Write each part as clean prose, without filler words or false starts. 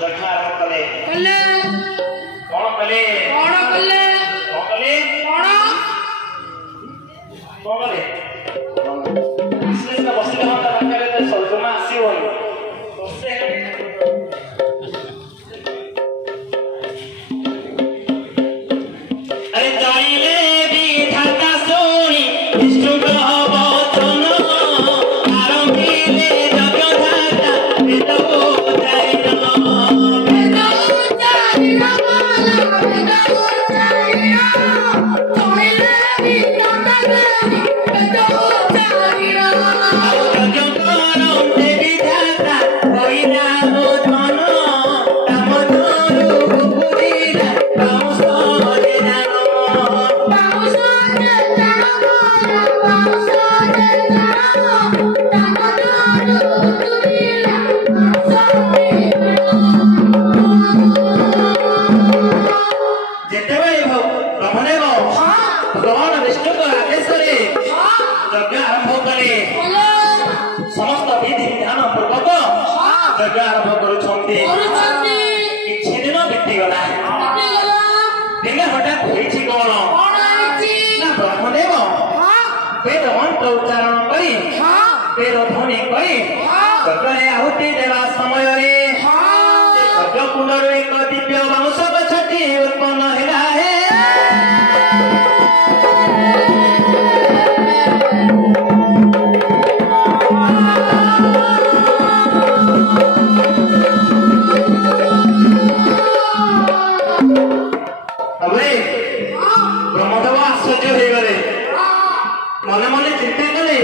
जखा आरंभ कले कले कौन कले कौन कले कौन कले कौन कले इसलिए बसले हम पाखरे तो सलगमा आसीबो बसे अरे जाइले विधाता सोनी विष्णु आहुति देवा समय कुंडर एक दिव्य वंश गछटी उत्पन्न हेला हे ब्रह्मदेव आश्चर्य हो गले मन मन चिंता कले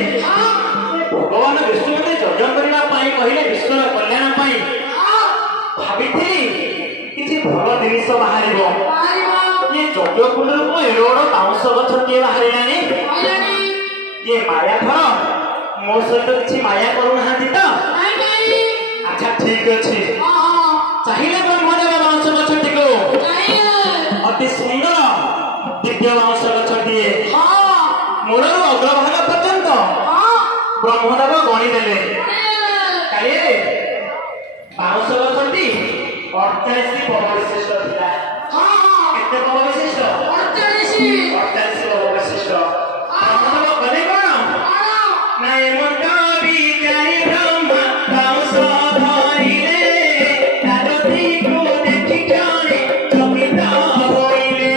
भगवान विष्णु मते यज्ञ करने कहले विश्वर कल्याण भावी किसी भल जिन बाहर ये यज्ञ कुंड को एड़ बाउंश गछ किए बाहर ये माया घर मो सहित किसी माया करूना तो अच्छा ठीक अच्छे चाहिए ब्रह्मदेव बाउंश गछटी को अति सुंदर दिव्य बाउंश गछटी मूल अग्रभाग पर्यंत ब्रह्मदेव गणिदेले बाउंश गछटी 48 पव विशिष्ट था केते पव विशिष्ट 48 पव विशिष्ट ब्रह्मदेव गले कोन ना एमंता विचारी ब्रह्मा बाउंश धरिले तारती को देखि जाने चकित होइले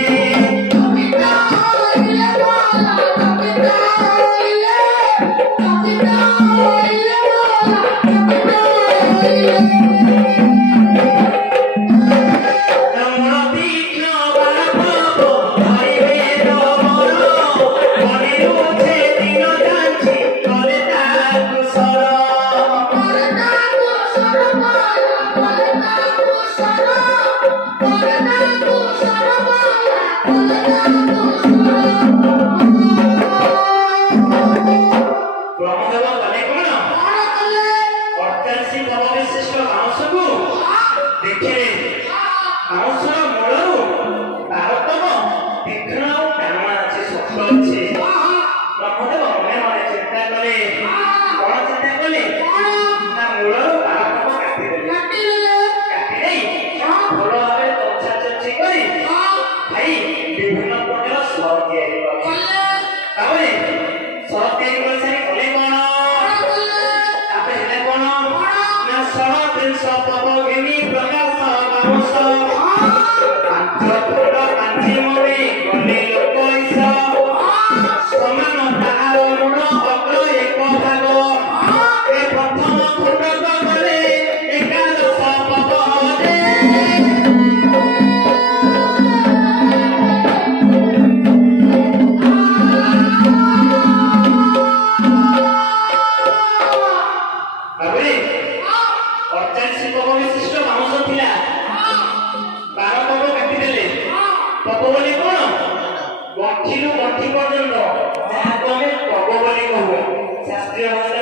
शास्त्रीय